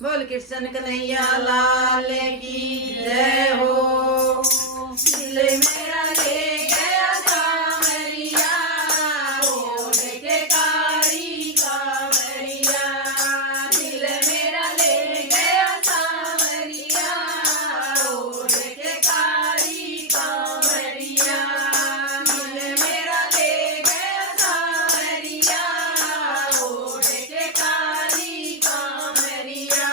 बोल कृष्ण कन्हैया लाल की जय हो। दिल मेरा ले गया कांवरिया, ओढ़ के कारी कांवरिया। दिल मेरा ले गया कांवरिया, ओढ़ के कारी कांवरिया। दिल मेरा ले गया कांवरिया, ओढ़ के कारी कांवरिया।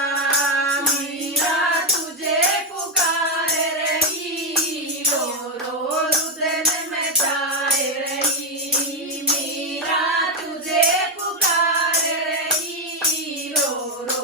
मीरा तुझे पुकार रही, रो रो रुदन मचाए रही। मीरा तुझे पुकार रही, रो रो